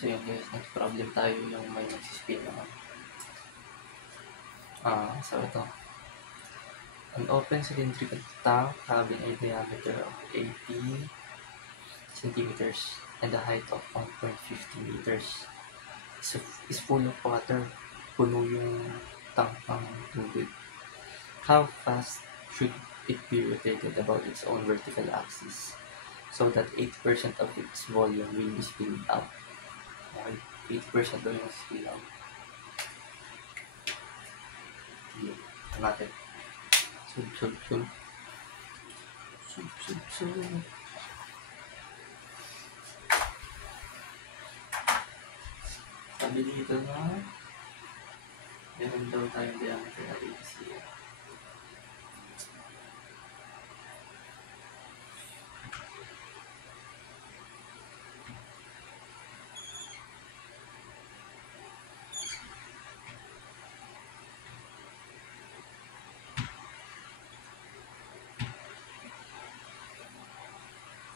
So yun guys, nag-problem tayo yung may nagsispin naman. So ito. An open cylindrical tank having a diameter of 80 centimeters and a height of 1.50 meters is full of water. Puno yung tank ng tubig. How fast should it be rotated about its own vertical axis so that 80% of its volume will be spilled out? Okay, 80% daw yung spill out. Ito natin. Sub. Sabi dito na meron daw tayong diameter na AC.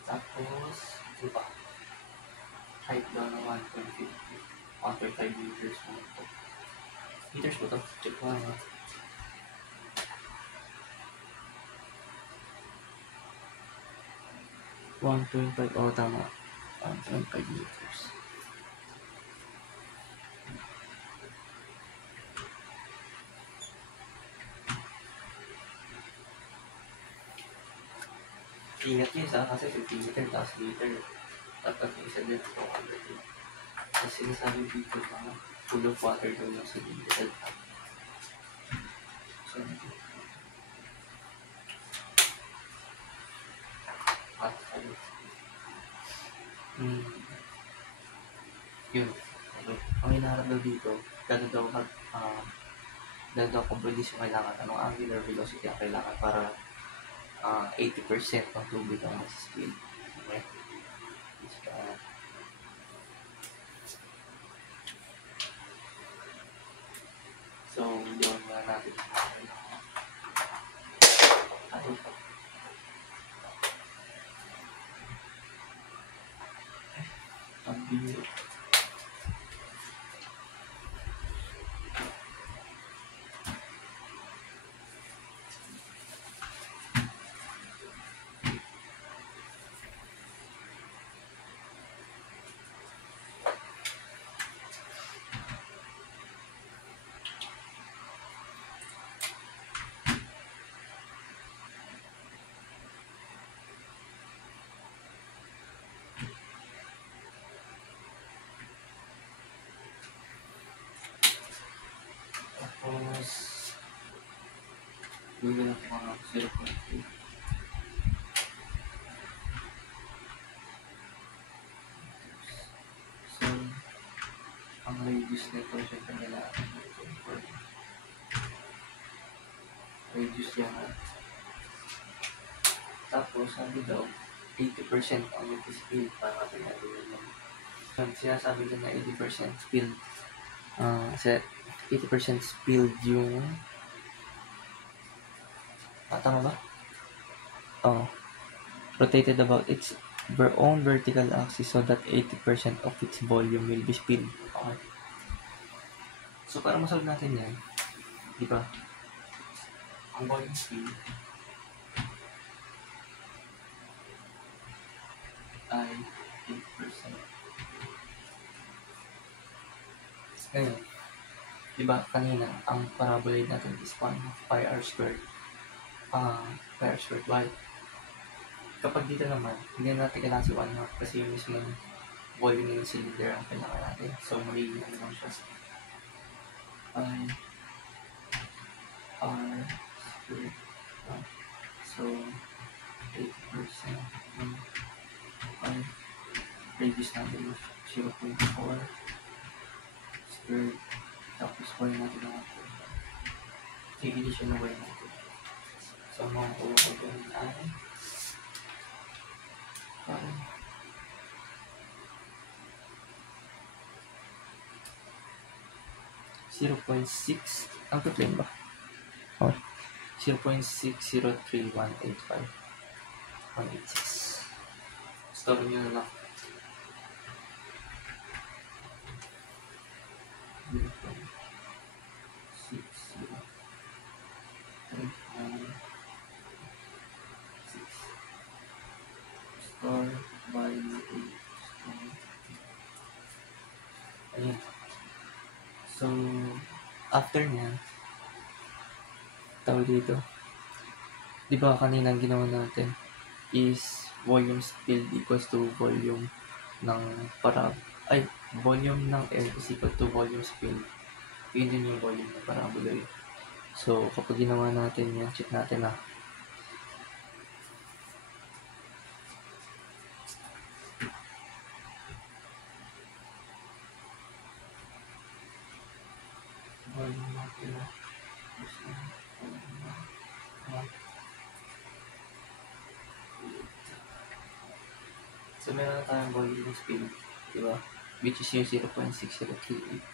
Tapos, diba? Height daw na 1.5 meters mo ito. Meters mo ito? Check mo nga. 1.5, oh tama. 1.5 meters. Ingat niya isa kasi 50 meter tapos liter. At pag isa din 200. Kasi sinasabi dito na full of water daw yung sa liter. So, yun. Ang hinaharap daw dito, gano'n daw kabilis yung kailangan. Anong angular velocity ang kailangan para 80% ng tubig ang nasa-spill. Okay? So, yun nga natin. Ang bilis. Tapos, gawin natin mga 0.2. So, ang radius nito syempre nila radius yan. Tapos, sabi daw, 80% ang spill para natin natin yun. Sinasabi ko na 80% spill. 80% spilled yung tama ba? Rotated about its own vertical axis so that 80% of its volume will be spilled. Okay. So para masolve natin yan, di ba? Ang volume spill ay 8%. Ngayon, diba kanina, ang paraboloid natin is 1 pi r squared. Pi r squared. Why? Kapag dito naman, hindi natin kailangan si 1/2 kasi yung mismo volume ng cylinder ang kailangan natin. So, magiging ano lang siya. Pi r squared. So, 8% ng pi. Radius natin 0.4 squared. Tapos y natin ang tigil siya na y natin. So, makukuha ko doon ay 0.6 ang tutuin ba? Okay. 0.603185 186. Store nyo na lang. Ayun. So, after niya, tawag dito, di ba kanina ang ginawa natin is volume spilled equals to volume ng ay, volume ng air is equal to volume spilled. Yun din yung volume ng paraboloid. So, kapag ginawa natin yan, check natin na. Volume natin na. So, meron na tayong volume spilled, di ba? Which is yung 0.6038.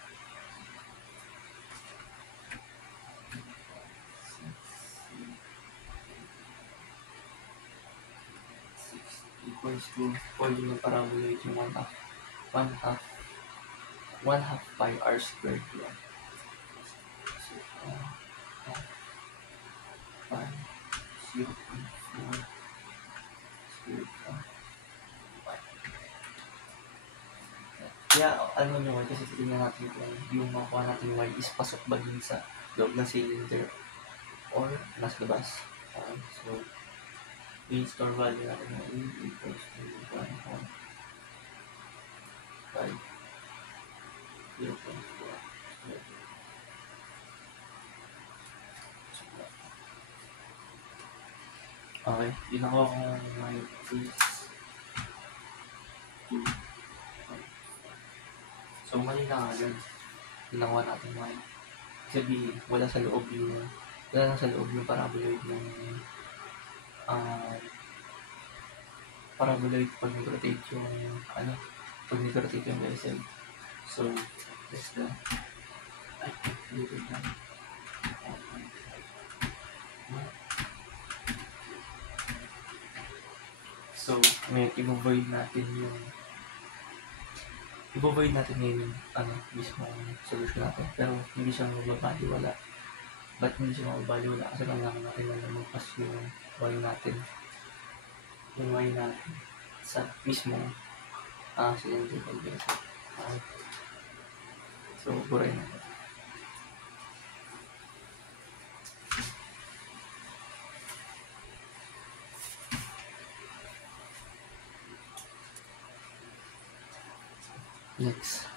Equals to volume ng paraboloid yung 1/2 pi r squared yan. So, pi 0.4 squared pi. Kaya ano nyo kasi titignan natin kung yung makuha natin y is pasok ba din sa loob ng cylinder or nasa labas. So, yung store value natin na equals to 1.5 0.4. Okay, yun ako kung may is 2. So, mali na nga yun. Ginawa natin y. Sabihin, wala sa loob yung paraboloid ng paraboloid pag nag-rotate yung pag nag-rotate yung vessel. So, let's go. Ay, dito lang. So, may i-void natin ngayon yung mismo solution natin. Pero hindi siya mababaliwala. Ba't hindi siya mababaliwala? Kasi kailangan natin na lumagpas yung y natin. Yung y natin sa mismo cylindrical vessel. So, buray natin. Next.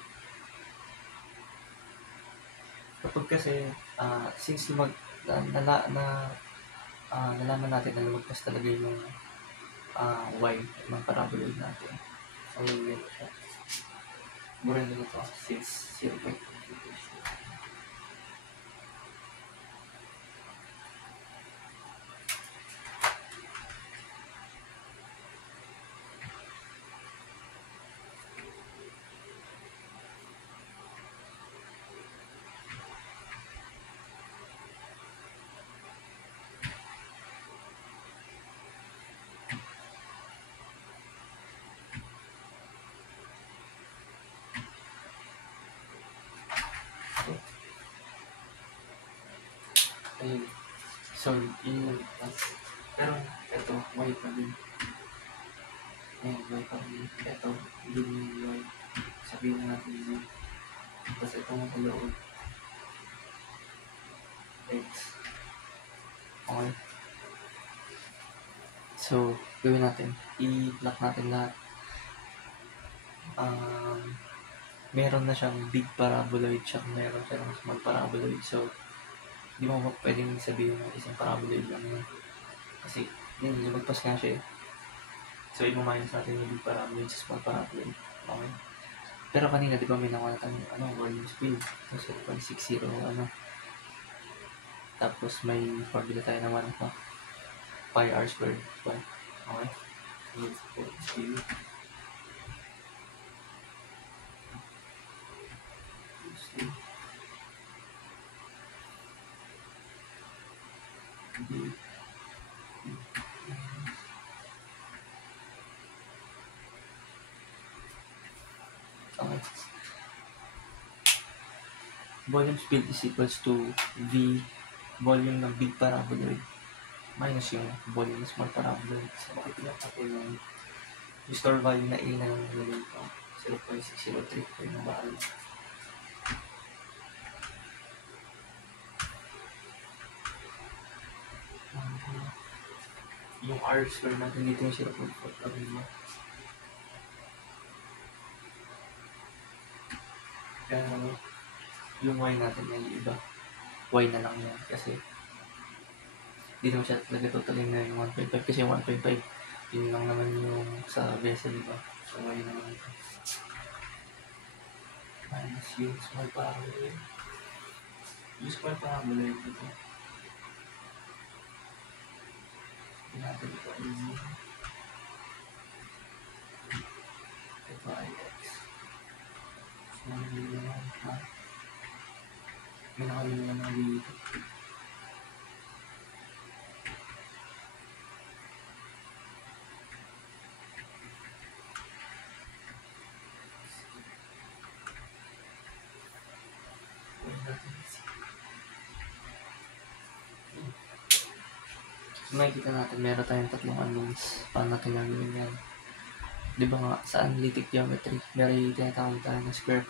Kapag kasi, since nalaman natin na lumagpas talaga yung y ng paraboloid natin. So, yun siya. Buray na ito since 0.5. Ayun. So, yun yung pero, ito, y pa din. Ayan, y pa din. Ito, yun yung y. Sabihin na natin yun. Tapos ito mo sa loob. X. Okay. So, gawin natin. I-block natin lahat. Meron na siyang big paraboloid siya. Meron siyang small paraboloid. So, di mo pwedeng sabihin na isang paraboloid lang yun. Kasi, yun, lumagpas nga siya eh. So, i-minus natin yung big paraboloid sa small paraboloid. Okay. Pero kanina, di ba may nakuha natin volume speed. So, 0.60 Tapos, may formula tayo naman pi r squared. Okay. Speed. Okay. Volume speed is equals to V volume ng big paraboloid minus yung volume ng small paraboloid. So, makikita natin yung store value na A na nilagay ko. 0.603 ko yung bahal. Yung R square natin dito yung 0.4 problema. Pero yung Y natin ay iba. Y na lang yan kasi hindi naman siya talaga totally na yung 1.5 kasi yung 1.5 yun lang naman yung sa vessel, diba? So Y naman ito. Minus yung small parabola. Yung small parabola ito. Natin ito ay ito ay X. So, may nakalili naman dito. So, makikita natin meron tayong tatlong unknowns. Paano natin gagawin yan? Di ba nga, sa analytic geometry, may tinatawag tayo ng square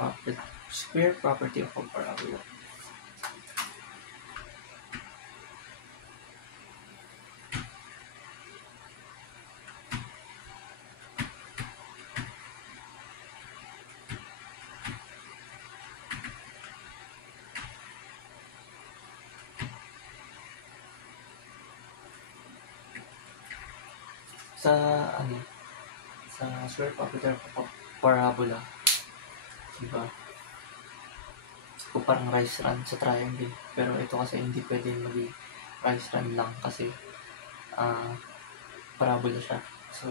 property of a parabola. Sa square property of a parabola, diba? Parang rice run sa triangle. Pero ito kasi hindi pwede maging rice run lang kasi parabola siya. So,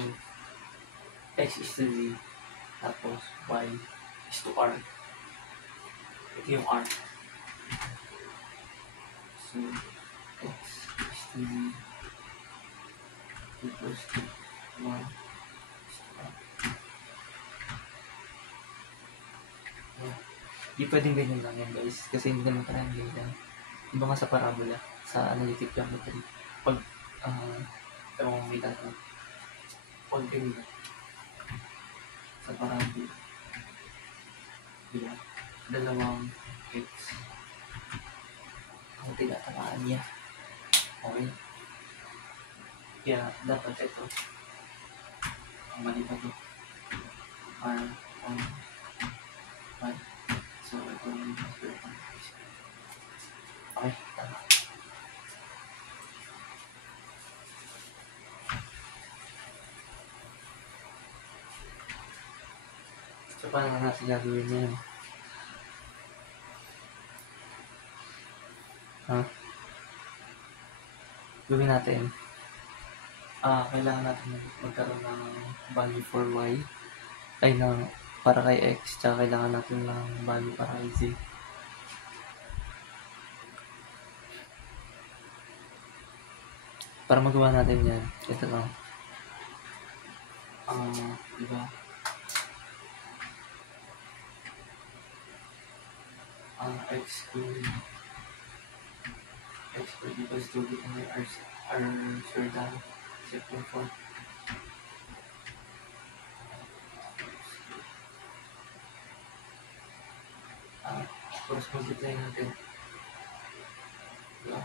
X is to Z, tapos Y is to R. Ito yung R. So, X is to Z equals to Y is to R. Di pwedeng ganyan lang yan, guys, kasi hindi naman triangle yan. Iba nga sa parabola, sa analytic geometry. Pag, ewan kong may tatanong. Pag ganyan, sa parabola, diba? Dalawang X ang tinatamaan niya. Okay? Kaya, dapat ito. Ang mali pa ito. R, on, Y. So, ito yung square. Okay, tama. So, paano natin gagawin yan? Gawin natin. Kailangan natin magkaroon ng value for Y. Ay, para kay X. Tsaka kailangan natin ng value para kay Z. Para magawa natin yan, ito lang. Diba? X squared equals to dito may R squared down 0.4. Cross multiply natin. Diba?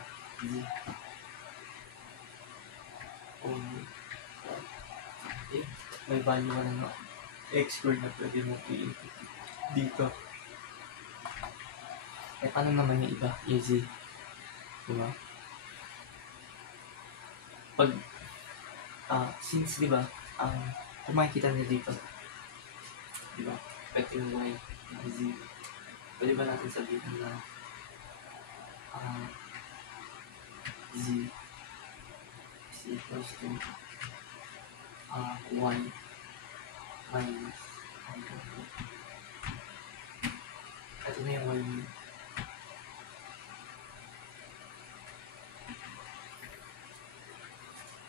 May value ka na X squared na pwede mo i-input dito. Paano naman yung iba? Easy. Diba? Pag, since diba, kung makikita nyo dito, diba, ito yung Y, Z, pwede ba natin sabihin na Z is equals to Y minus ito na yung Y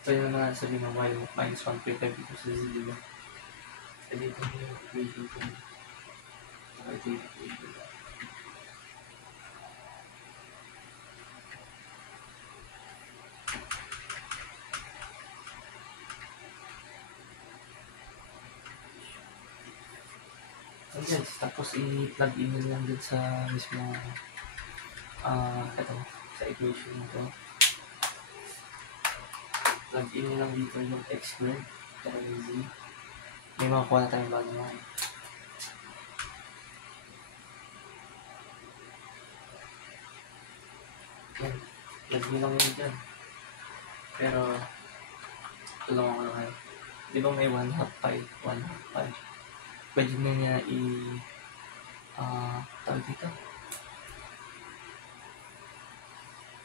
pwede naman natin sabihin na Y minus 1.5 equals to Z, diba? Pwede ito yung equation ko. Ito yung equation ko. Guys, tapos i-plug in nyo lang din sa mismo ito, sa equation nito. Plug in nyo lang dito yung X squared, kaya yung Z. May makakuha na tayong bagong y. Yan, plug nyo lang yun dyan. Pero, tulungan ko lang kayo. Di ba may 1/2 pi? 1/2 pi. Pwede na niya tawag dito.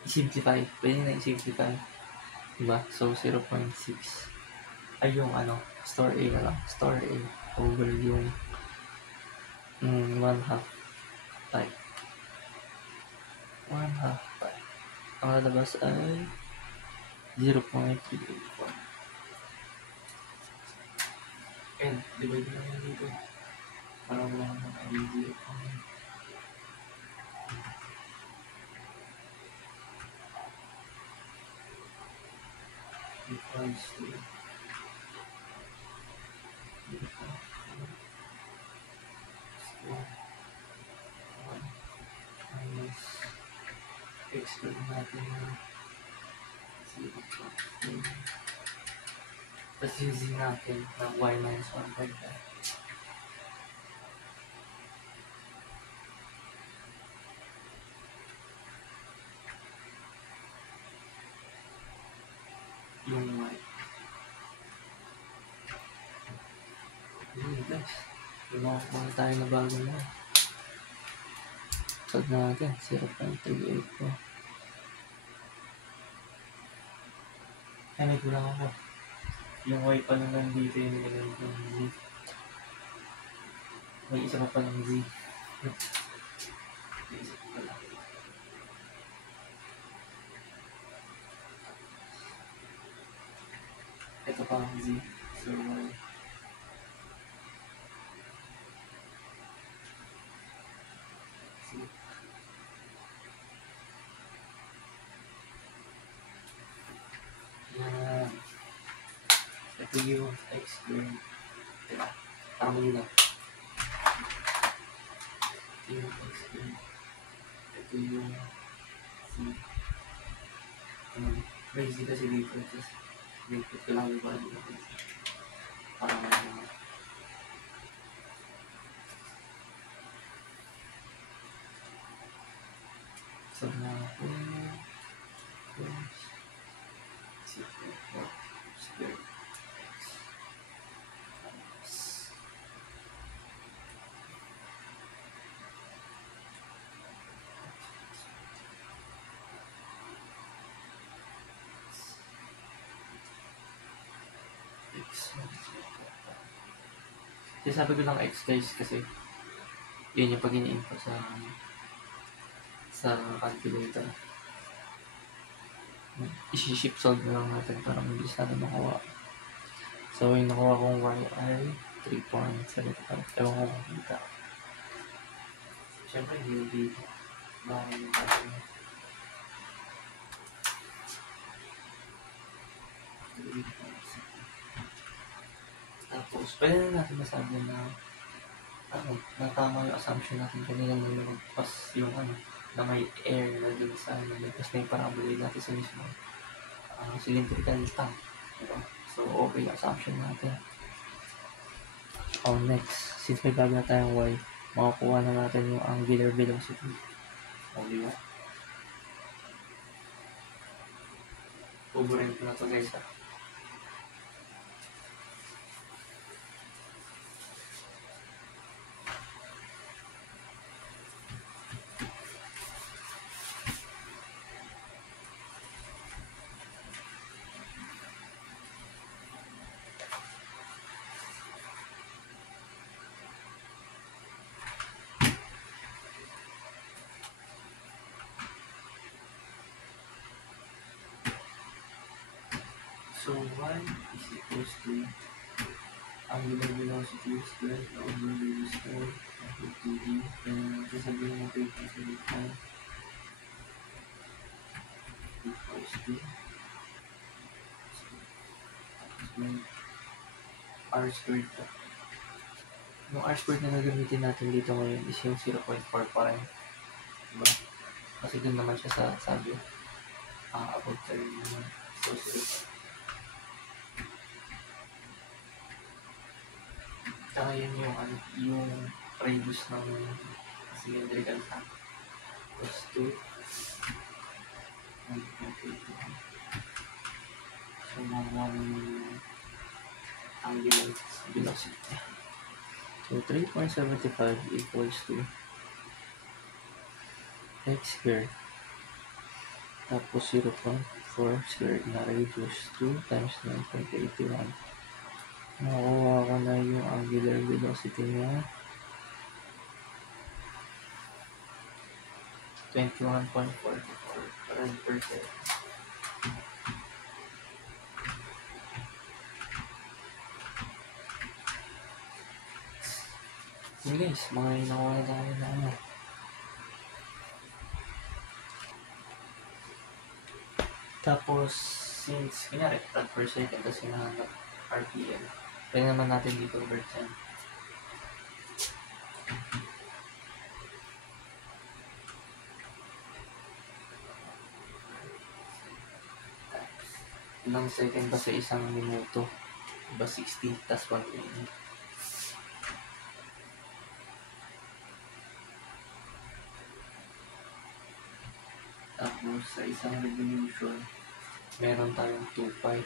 I-simplify. Pwede na i-simplify. Diba? So, 0.6. Ay, yung store A na lang. Store A over yung 1/2 pi. 1/2 pi. Ang lalabas ay 0.384. And, divide na lang dito. Parang wala naman ay 0. Equals to minus x squared natin na 0.3. Tapos using natin na y minus 1/5. Yung y. Yun guys. Lumakuha tayo na bago na. Solve natin. 0.384. Ay, may kulang ako. Yung y pa lang nandito yung nilagay ko ng z. May isa pa palang z. May isa pa pala. Ito pa ang z. So, ito yung x squared. Tama yun lang. Ito yung x squared. Ito yung c. May z kasi dito. Dito ko lang yung bali natin. So natin squared Kasi sabi ko lang x guys kasi yun yung pag ini-input sa calculator. I-shift solve na lang natin para mabilis natin makuha. So yung nakuha kong y ay 3.75. Ewan ko kung kita. Siyempre hindi dito. Bakit yung natin. Tapos pwede na natin masabi na tama yung assumption natin kanina na lumagpas yung na may air na dun sa lumagpas na yung paraboid natin sa mismo cylindrical tank. Diba? So, okay yung assumption natin. Next, since may bago na tayong y, makakuha na natin yung angular velocity. Diba? Uburin ko na to guys . So, y is equals to angular velocity squared over v squared over 2d. And sasabihin natin ito sa dito equals to r squared to. Yung r squared na gagamitin natin dito ngayon is yung 0.4 pa rin. Diba? Kasi dun naman siya sa sabi about 30 naman. So, 0.4. Tsaka yun yung radius ng cylindrical tank. Plus 2. 1.81. So, angular velocity. So, 3.75 equals to x squared. Tapos 0.4 squared na radius 2 times 9.81. Nakuha ko na yung angular velocity niya. 21.44 rad per second. Yun guys, mga inakuha na tayo na ano. Tapos, since, kunyari, rad per second, tapos hinahanap RPM, pwede naman natin dito over 10. Ilang second ba sa isang minuto? Diba 60, tas 1 minute. Tapos, sa isang revolution, meron tayong 2 pi.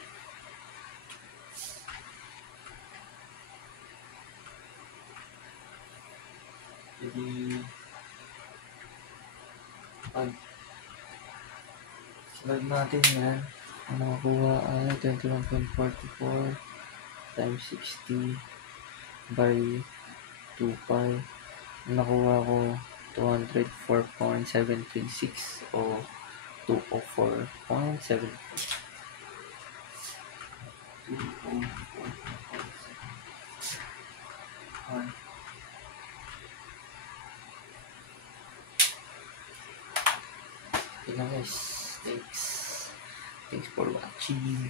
Jadi, pag lag natin yan, ang nakuha ay 21.44 times 60 by 2 pi. Nakuha ko 204.736 o 204.7. 204.7. Okay na guys. Thanks for watching.